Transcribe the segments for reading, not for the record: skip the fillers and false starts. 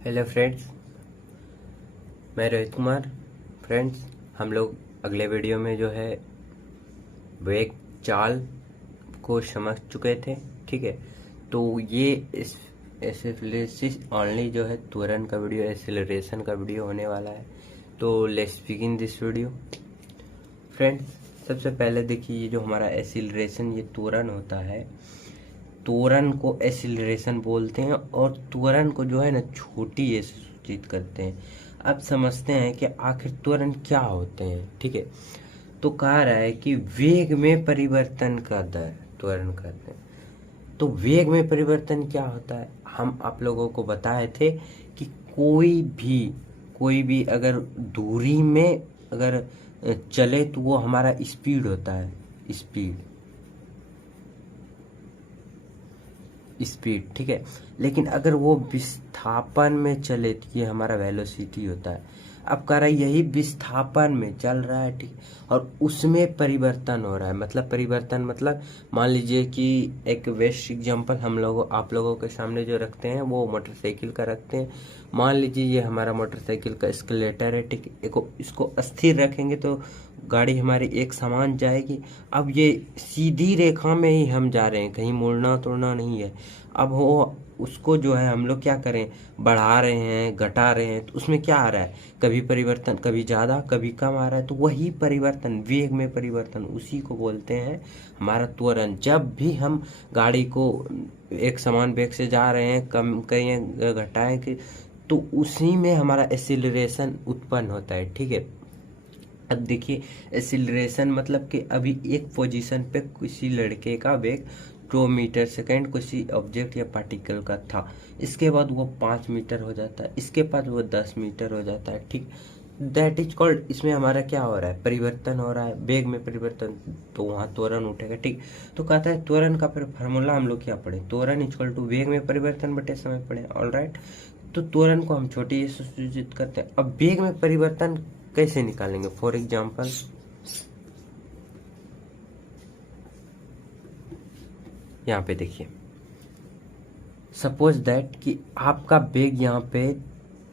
Hello friends, मैं Rohit Kumar. Friends, हम लोग अगले वीडियो में जो है वेग चाल को समझ चुके थे। ठीक है, तो ये इस एसिलेसिस ओनली जो है त्वरण का वीडियो, एसिलरेशन का वीडियो होने वाला है। तो let's begin this video. Friends, सबसे पहले देखिए, ये जो हमारा एसिलरेशन, ये त्वरण होता है। त्वरण को एसिलरेशन बोलते हैं और त्वरण को जो है ना छोटी ए से सूचित करते हैं। अब समझते हैं कि आखिर त्वरण क्या होते हैं। ठीक है, तो कहा रहा है कि वेग में परिवर्तन का दर त्वरण कहते हैं। तो वेग में परिवर्तन क्या होता है, हम आप लोगों को बताए थे कि कोई भी अगर दूरी में अगर चले तो वो हमारा स्पीड होता है। स्पीड ठीक है, लेकिन अगर वो विस्थापन में चले तो ये हमारा वेलोसिटी होता है। अब कह रहा है यही विस्थापन में चल रहा है, ठीक, और उसमें परिवर्तन हो रहा है। मतलब परिवर्तन मतलब मान लीजिए कि एक बेस्ट एग्जांपल हम लोगों आप लोगों के सामने जो रखते हैं वो मोटरसाइकिल का रखते हैं। मान लीजिए ये हमारा मोटरसाइकिल का स्केलेटर है, ठीक, इसको अस्थिर रखेंगे तो गाड़ी हमारी एक समान जाएगी। अब ये सीधी रेखा में ही हम जा रहे हैं, कहीं मुड़ना तोड़ना नहीं है। अब वो उसको जो है हम लोग क्या करें, बढ़ा रहे हैं घटा रहे हैं, तो उसमें क्या आ रहा है, कभी परिवर्तन, कभी ज़्यादा कभी कम आ रहा है। तो वही परिवर्तन, वेग में परिवर्तन, उसी को बोलते हैं हमारा त्वरण। जब भी हम गाड़ी को एक समान वेग से जा रहे हैं, कम करें घटाएं कि, तो उसी में हमारा एक्सीलरेशन उत्पन्न होता है। ठीक है, अब देखिए, एक्सीलरेशन मतलब कि अभी एक पोजीशन पे किसी लड़के का वेग 2 मीटर सेकेंड किसी ऑब्जेक्ट या पार्टिकल का था। इसके बाद वो 5 मीटर हो जाता है, इसके बाद वो 10 मीटर हो जाता है। ठीक, दैट इज कॉल्ड, इसमें हमारा क्या हो रहा है, परिवर्तन हो रहा है, वेग में परिवर्तन। तो वहाँ त्वरण उठेगा। ठीक, तो कहता है त्वरण का फिर फार्मूला हम लोग क्या पढ़े, त्वरण इक्वल टू वेग में परिवर्तन बटे समय पढ़े। ऑल राइट, तो त्वरण को हम छोटी से सूचित करते हैं। अब वेग में परिवर्तन कैसे निकालेंगे, फॉर एग्जाम्पल यहाँ पे देखिए, सपोज दैट कि आपका वेग यहाँ पे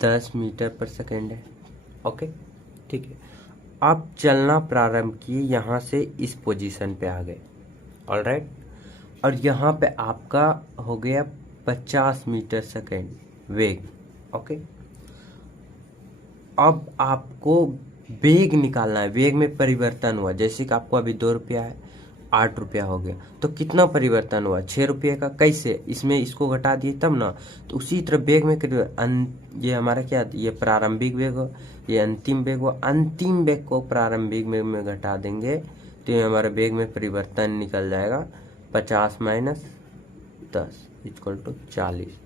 10 मीटर पर सेकेंड है। ओके, ठीक है, आप चलना प्रारंभ किए, यहाँ से इस पोजीशन पे आ गए। ऑल राइट, और यहाँ पे आपका हो गया 50 मीटर सेकेंड वेग। ओके, अब आपको वेग निकालना है, वेग में परिवर्तन हुआ। जैसे कि आपको अभी 2 रुपया है, 8 रुपया हो गया, तो कितना परिवर्तन हुआ, 6 रुपये का। कैसे, इसमें इसको घटा दिए तब ना। तो उसी तरह वेग में ये हमारा क्या, ये प्रारंभिक वेग हो, ये अंतिम वेग हो। अंतिम वेग को प्रारंभिक वेग में घटा देंगे तो ये हमारा वेग में परिवर्तन निकल जाएगा। 50 माइनस 10 इक्वल टू 40।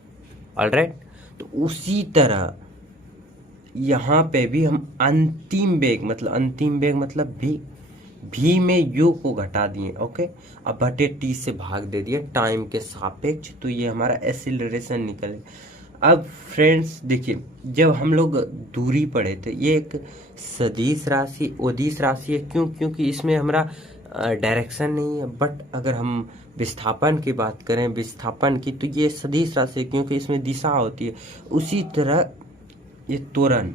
ऑलराइट, तो उसी तरह यहाँ पे भी हम अंतिम वेग मतलब भी में यू को घटा दिए। ओके, अब बटे टी से भाग दे दिए टाइम के सापेक्ष, तो ये हमारा एक्सीलरेशन निकले। अब फ्रेंड्स देखिए, जब हम लोग दूरी पढ़े थे, ये एक सदिश राशि ओदिश राशि है। क्यों, क्योंकि इसमें हमारा डायरेक्शन नहीं है। बट अगर हम विस्थापन की बात करें, विस्थापन की, तो ये सदिश राशि है क्योंकि इसमें दिशा होती है। उसी तरह ये त्वरण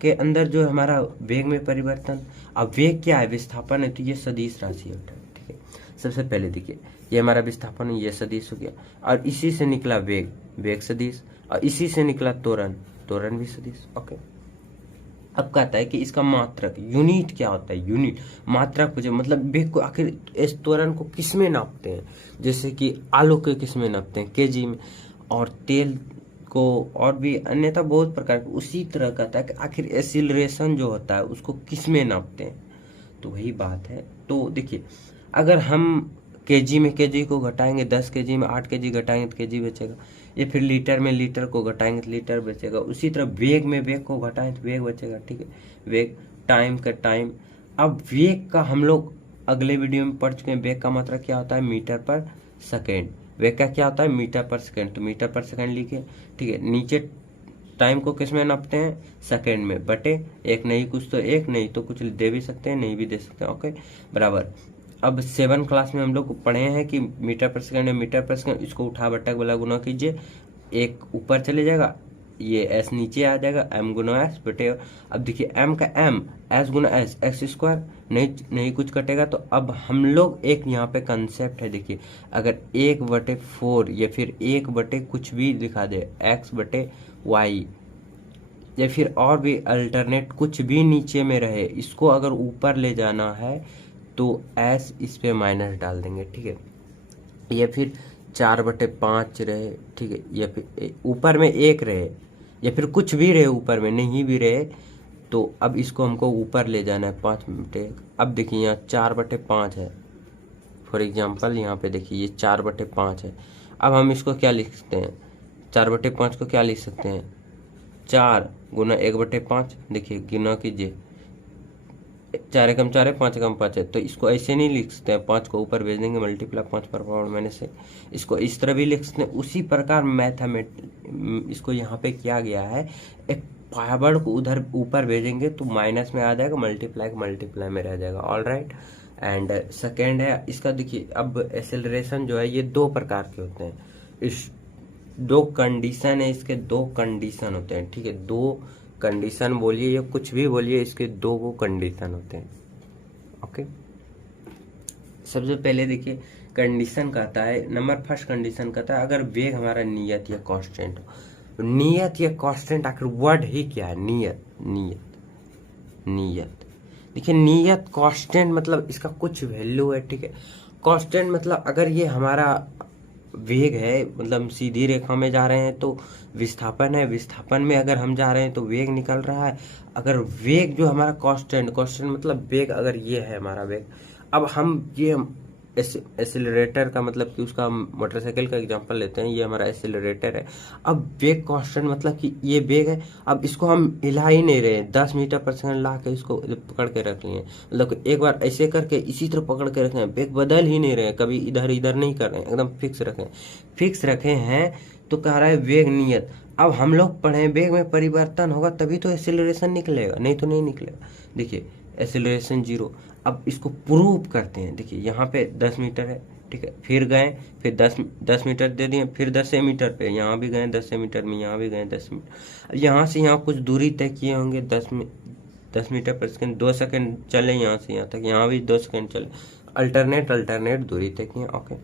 के अंदर जो हमारा वेग में परिवर्तन, अब वेग क्या है, विस्थापन है, तो ये सदिश राशि होता है। ठीक है, सबसे पहले देखिए, ये हमारा विस्थापन है, ये सदिश हो गया, और इसी से निकला वेग सदिश, और इसी से निकला त्वरण भी सदिश। ओके, अब कहता है कि इसका मात्रक यूनिट क्या होता है, यूनिट मात्रक पूछे, मतलब वेग को आखिर इस त्वरण को किस में नापते हैं। जैसे कि आलू के किस में नापते हैं, केजी में, और तेल को और भी अन्यथा बहुत प्रकार के। उसी तरह कहता है कि आखिर एक्सीलरेशन जो होता है उसको किस में नापते हैं, तो वही बात है। तो देखिए, अगर हम केजी में केजी को घटाएंगे, 10 केजी में 8 केजी घटाएंगे तो केजी बचेगा। ये फिर लीटर में लीटर को घटाएंगे तो लीटर बचेगा। उसी तरह वेग में वेग को घटाएं तो वेग बचेगा। ठीक है, वेग टाइम का टाइम। अब वेग का हम लोग अगले वीडियो में पढ़ चुके हैं, वेग का मात्रक क्या होता है, मीटर पर सेकेंड। वेग का क्या होता है, मीटर पर सेकेंड, तो मीटर पर सेकेंड लिखे। ठीक है, नीचे टाइम को किस में नापते हैं, सेकेंड में, बटे एक नहीं कुछ तो एक, नहीं तो कुछ दे भी सकते हैं, नहीं भी दे सकते हैं। ओके, बराबर। अब 7 क्लास में हम लोग पढ़े हैं कि मीटर पर सेकेंड है, मीटर पर सेकेंड, इसको उठा बटा वाला गुना कीजिए, एक ऊपर चले जाएगा, ये एस नीचे आ जाएगा, एम गुना एस बटे, अब देखिए एम का एम, एस गुना एस, एक्स स्क्वायर, नहीं कुछ कटेगा। तो अब हम लोग एक यहाँ पे कंसेप्ट है, देखिए अगर 1/4 या फिर 1/ कुछ भी दिखा दे, एक्स बटे वाई, या फिर और भी अल्टरनेट कुछ भी नीचे में रहे, इसको अगर ऊपर ले जाना है तो एस इस पे माइनस डाल देंगे, ठीक है। या फिर 4/5 रहे, ठीक है, या फिर ऊपर में 1 रहे, या फिर कुछ भी रहे, ऊपर में नहीं भी रहे, तो अब इसको हमको ऊपर ले जाना है 5/1। अब देखिए यहाँ 4/5 है, फॉर एग्जाम्पल यहाँ पे देखिए ये 4/5 है। अब हम इसको क्या लिख सकते हैं, 4/5 को क्या लिख सकते हैं, 4 गुना 1/5, देखिए गुना कीजिए, 4 एकम 4 है, 5 एकम 5 है, तो इसको ऐसे नहीं लिख सकते हैं, 5 को ऊपर भेज देंगे, मल्टीप्लाई 5 पर पावर माइनस से, इसको इस तरह भी लिख सकते हैं। उसी प्रकार इसको यहाँ पे किया गया है, एक पावर को उधर ऊपर भेजेंगे तो माइनस में आ जाएगा, मल्टीप्लाई में रह जाएगा, ऑल राइट। एंड सेकेंड है इसका, देखिए अब एक्सेलरेशन जो है ये 2 प्रकार के होते हैं, इस 2 कंडीशन है, इसके 2 कंडीशन होते हैं, ठीक है, 2 कंडीशन बोलिए या कुछ भी बोलिए, इसके 2 वो कंडीशन होते हैं, ओके। सबसे पहले देखिए कंडीशन कहता है, नंबर फर्स्ट कंडीशन कहता है अगर वेग हमारा नियत या कांस्टेंट हो। नियत या कांस्टेंट आखिर वर्ड ही क्या है, नियत। देखिए नियत कांस्टेंट मतलब इसका कुछ वैल्यू है, ठीक है। कांस्टेंट मतलब अगर ये हमारा वेग है, मतलब सीधी रेखा में जा रहे हैं तो विस्थापन है, विस्थापन में अगर हम जा रहे हैं तो वेग निकल रहा है। अगर वेग जो हमारा कांस्टेंट मतलब वेग, अगर ये है हमारा वेग, अब हम ये एक्सीलरेटर का मतलब कि उसका मोटरसाइकिल का एग्जांपल लेते हैं, ये हमारा एक्सीलरेटर है। अब वेग कांस्टेंट मतलब कि ये वेग है, अब इसको हम हिला ही नहीं रहे, 10 मीटर पर सेकंड ला के इसको पकड़ के रख लिए, मतलब एक बार ऐसे करके इसी तरह पकड़ के रखे हैं, वेग बदल ही नहीं रहे, कभी इधर नहीं कर रहे हैं, एकदम फिक्स रखे हैं, तो कह रहा है वेग नियत। अब हम लोग पढ़े वेग में परिवर्तन होगा तभी तो एक्सीलरेशन निकलेगा, नहीं तो नहीं निकलेगा। देखिए एक्सीलरेशन 0, अब इसको प्रूव करते हैं, देखिए यहाँ पे 10 मीटर है, ठीक है, फिर गए, फिर 10 मीटर दे दिए, फिर 10 मीटर पे यहाँ भी गए, 10 मीटर में यहाँ भी गए, 10 मीटर, यहाँ से यहाँ कुछ दूरी तय किए होंगे, 10 मीटर पर सेकंड, 2 सेकंड चले यहाँ से यहाँ तक, यहाँ भी 2 सेकंड चले, अल्टरनेट दूरी तय किए, ओके।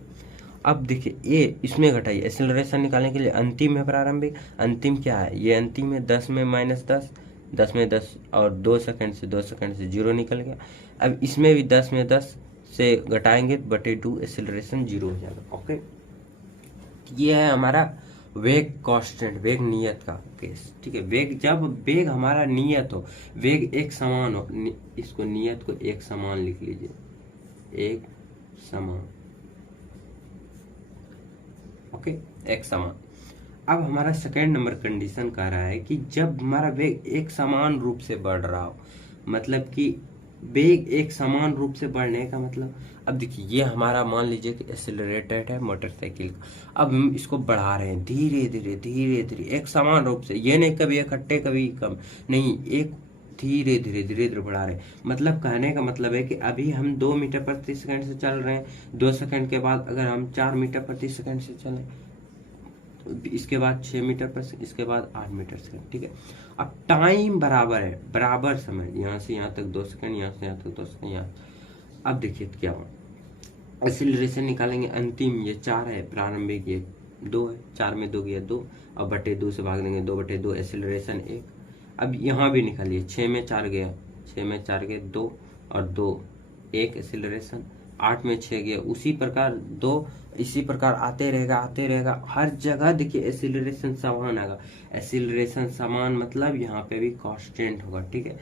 अब देखिए ये इसमें घटाइए, एक्सेलरेशन निकालने के लिए अंतिम है प्रारंभिक, अंतिम क्या है, ये अंतिम है, 10 में -10, 10 में 10 और 2 सेकंड से 0 निकल गया। अब इसमें भी 10 में 10 से घटाएंगे बटे 2, एक्सेलरेशन 0 हो जाएगा, ओके। ये है हमारा वेग कांस्टेंट, वेग नियत का केस, ठीक है। वेग, जब वेग हमारा नियत हो, वेग एक समान हो, इसको नियत को एक समान लिख लीजिए, एक समान, ओके, एक समान। अब हमारा सेकेंड नंबर कंडीशन कह रहा है कि जब हमारा वेग एक समान रूप से बढ़ रहा हो, मतलब कि वेग एक समान रूप से बढ़ने का मतलब, अब देखिए ये हमारा मान लीजिए कि एक्सीलरेटेड है मोटरसाइकिल का, अब हम इसको बढ़ा रहे हैं धीरे धीरे एक समान रूप से, ये नहीं कभी इकट्ठे कभी कम नहीं, एक धीरे बढ़ा रहे हैं। मतलब कहने का मतलब है कि अभी हम 2 मीटर प्रति सेकंड से चल रहे हैं, 2 सेकंड के बाद अगर हम 4 मीटर प्रति सेकंड से चलें, इसके बाद 6 मीटर पर सेकंड, इसके बाद 8 मीटर सेकंड, ठीक है। अब टाइम बराबर है, बराबर समय, यहाँ से यहाँ तक 2 सेकंड, यहाँ से यहाँ तक 2 सेकंड, यहाँ। अब देखिए क्या हुआ, एक्सीलरेशन निकालेंगे, अंतिम ये 4 है, प्रारंभिक ये 2 है, 4 में 2 गया 2, अब बटे 2 से भाग देंगे, 2/2, एक्सीलरेशन 1। अब यहाँ भी निकालिए, 6 में 4 गया, 6 में 4 गए 2 और 2 1 एक्सीलरेशन, 8 में 6 गया, उसी प्रकार 2, इसी प्रकार आते रहेगा हर जगह। देखिए एक्सीलरेशन समान आएगा, एक्सीलरेशन समान मतलब यहाँ पे भी कांस्टेंट होगा, ठीक है।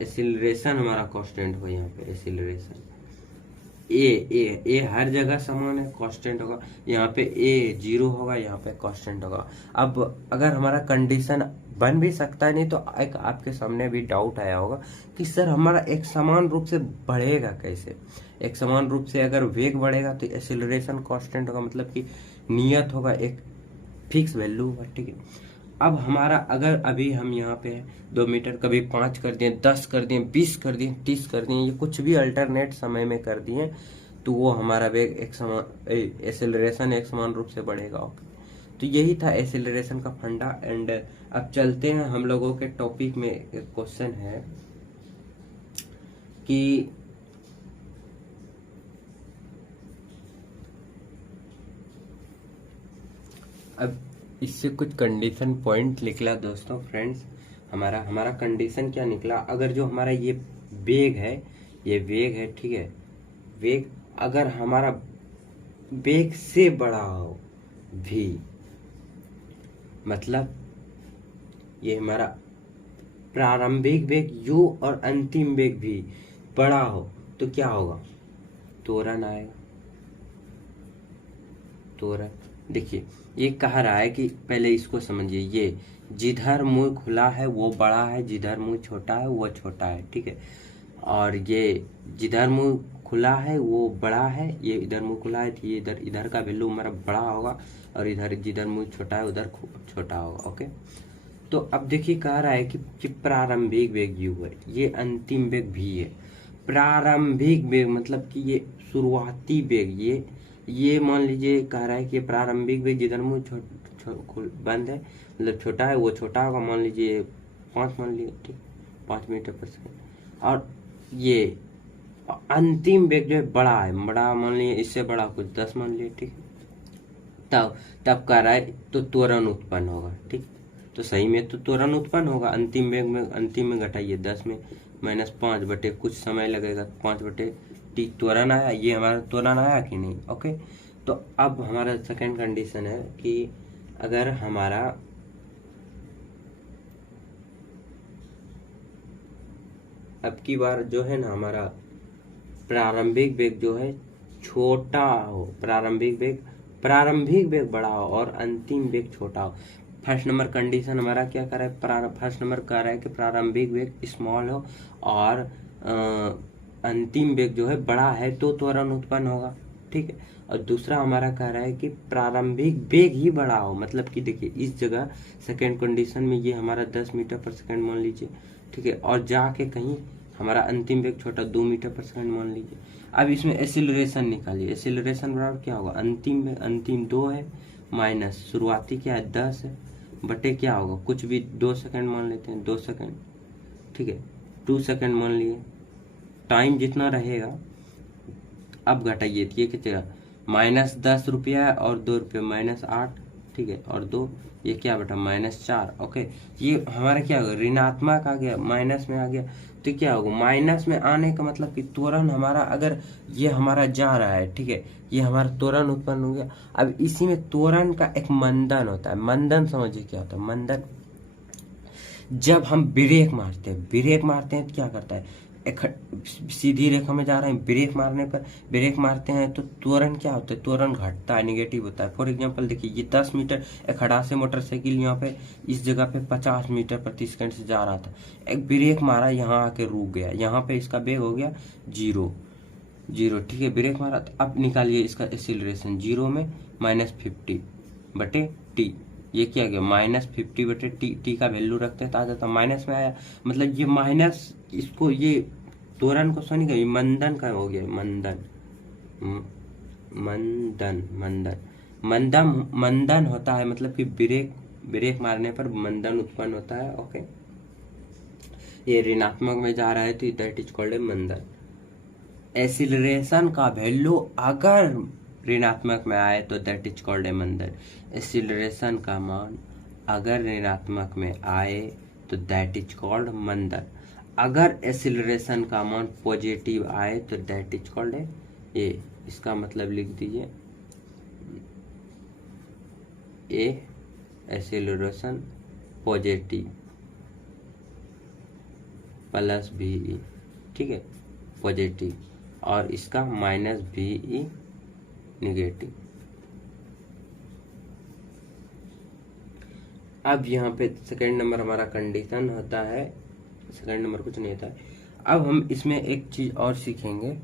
एक्सीलरेशन हमारा कांस्टेंट होगा, यहाँ पे एक्सीलरेशन ए हर जगह समान है, कांस्टेंट होगा, यहाँ पे ए 0 होगा, यहाँ पे कांस्टेंट होगा। अब अगर हमारा कंडीशन बन भी सकता है, नहीं तो एक आपके सामने भी डाउट आया होगा कि सर हमारा एक समान रूप से बढ़ेगा कैसे। एक समान रूप से अगर वेग बढ़ेगा तो एक्सीलरेशन कांस्टेंट होगा, मतलब कि नियत होगा, एक फिक्स वैल्यू होगा, ठीक है। अब हमारा अगर अभी हम यहाँ पे 2 मीटर, कभी 5 कर दिए, 10 कर दिए, 20 कर दिए, 30 कर दिए, ये कुछ भी अल्टरनेट समय में कर दिए, तो वो हमारा वेग एक समान, एक्सेलरेशन एक समान रूप से बढ़ेगा, ओके। तो यही था एक्सेलरेशन का फंडा। एंड अब चलते हैं हम लोगों के टॉपिक में। एक क्वेश्चन है कि अब इससे कुछ कंडीशन पॉइंट निकला दोस्तों, फ्रेंड्स। हमारा कंडीशन क्या निकला, अगर जो हमारा ये वेग है, ये वेग है, ठीक है, वेग अगर हमारा वेग से बड़ा हो भी, मतलब ये हमारा प्रारंभिक वेग u और अंतिम वेग भी बड़ा हो, तो क्या होगा, त्वरण आएगा। त्वरण देखिए ये कह रहा है कि पहले इसको समझिए, ये जिधर मुंह खुला है वो बड़ा है, जिधर मुंह छोटा है वो छोटा है, ठीक है। और ये जिधर मुंह खुला है वो बड़ा है, ये इधर मुंह खुला है तो ये इधर का वैल्यू हमारा बड़ा होगा, और इधर जिधर मुंह छोटा है उधर छोटा होगा। ओके, तो अब देखिए कह रहा है कि प्रारंभिक वेग u है, ये अंतिम वेग v है। प्रारंभिक वेग मतलब कि ये शुरुआती वेग, ये मान लीजिए कह रहा है कि प्रारंभिक वेग जिधर मुंह बंद है, मतलब छोटा है, वो छोटा होगा, मान लीजिए 5 मान लीजिए, ठीक, 5 मीटर पर सेकेंड। और ये अंतिम वेग जो है बड़ा है, बड़ा मान लीजिए इससे बड़ा कुछ 10 मान लीजिए, ठीक। तब कह रहा है तो त्वरण उत्पन्न होगा, ठीक। तो सही में तो त्वरण उत्पन्न होगा, अंतिम वेग में, अंतिम में घटाइए 10 में -5 बटे कुछ समय लगेगा, 5 बटे t त्वरण आया। ये हमारा त्वरण आया कि नहीं। ओके, तो अब हमारा सेकंड कंडीशन है कि अगर हमारा अब की बार जो है ना, हमारा प्रारंभिक वेग जो है छोटा हो, प्रारंभिक वेग बड़ा हो और अंतिम वेग छोटा हो। फर्स्ट नंबर कंडीशन हमारा क्या कर रहा है, फर्स्ट नंबर कह रहा है कि प्रारंभिक वेग स्मॉल हो और अंतिम वेग जो है बड़ा है तो त्वरण उत्पन्न होगा, ठीक है। और दूसरा हमारा कह रहा है कि प्रारंभिक वेग ही बड़ा हो, मतलब कि देखिए इस जगह सेकेंड कंडीशन में ये हमारा 10 मीटर पर सेकेंड मान लीजिए, ठीक है, और जाके कहीं हमारा अंतिम वेग छोटा 2 मीटर पर सेकेंड मान लीजिए। अब इसमें एक्सीलरेशन निकालिए, एक्सीलरेशन बराबर क्या होगा, अंतिम में अंतिम 2 है माइनस शुरुआती क्या है 10 है, बटे क्या होगा, कुछ भी 2 सेकेंड मान लेते हैं, 2 सेकेंड, ठीक है, 2 सेकेंड मान लिए, टाइम जितना रहेगा। अब घटाइए तो ये कितना, -10 रुपया और 2 रुपये, -8, ठीक है, और 2 ये क्या बेटा -4। ओके, ये हमारा क्या होगा, ऋणात्मक आ गया, माइनस में आ गया, तो क्या होगा, माइनस में आने का मतलब कि त्वरण हमारा, अगर ये हमारा जा रहा है, ठीक है, ये हमारा त्वरण उत्पन्न हो गया। अब इसी में त्वरण का एक मंदन होता है, मंदन समझिए क्या होता है मंदन। जब हम ब्रेक मारते हैं तो क्या करता है, एक सीधी रेखा में जा रहे हैं, ब्रेक मारने पर, ब्रेक मारते हैं तो त्वरण क्या होता है, त्वरण घटता है, निगेटिव होता है। फॉर एग्जांपल देखिए ये 10 मीटर, एक खड़ा से मोटरसाइकिल यहाँ पे इस जगह पे 50 मीटर प्रति सेकंड से जा रहा था, एक ब्रेक मारा, यहाँ आके रुक गया, यहाँ पे इसका वेग हो गया 0, ठीक है, ब्रेक मारा। तो अब निकालिए इसका एक्सीलरेशन, 0 में -50 बटे t, ये क्या गया -50 बटे टी का वैल्यू रखते हैं तो आ जाता माइनस में आया, मतलब ये माइनस, इसको ये त्वरण को सुनिएगा, ये मंदन का हो गया, मंदन होता है, मतलब कि ब्रेक मारने पर मंदन उत्पन्न होता है। ओके, ये ऋणात्मक में जा रहा है तो दैट इज कॉल्ड ए मंदन। एक्सीलरेशन का वैल्यू अगर ऋणात्मक में आए तो दैट इज कॉल्ड ए मंदन। एक्सीलरेशन का मान अगर ऋणात्मक में आए तो दैट इज कॉल्ड मंदन। अगर एक्सीलरेशन का मान पॉजिटिव आए तो दैट इज कॉल्ड ए, ये इसका मतलब लिख दीजिए, ए एक्सीलरेशन पॉजिटिव प्लस VE, ठीक है, पॉजिटिव, और इसका -VE निगेटिव। अब यहाँ पे सेकंड नंबर हमारा कंडीशन होता है, सेकंड नंबर कुछ नहीं होता है। अब हम इसमें एक चीज और सीखेंगे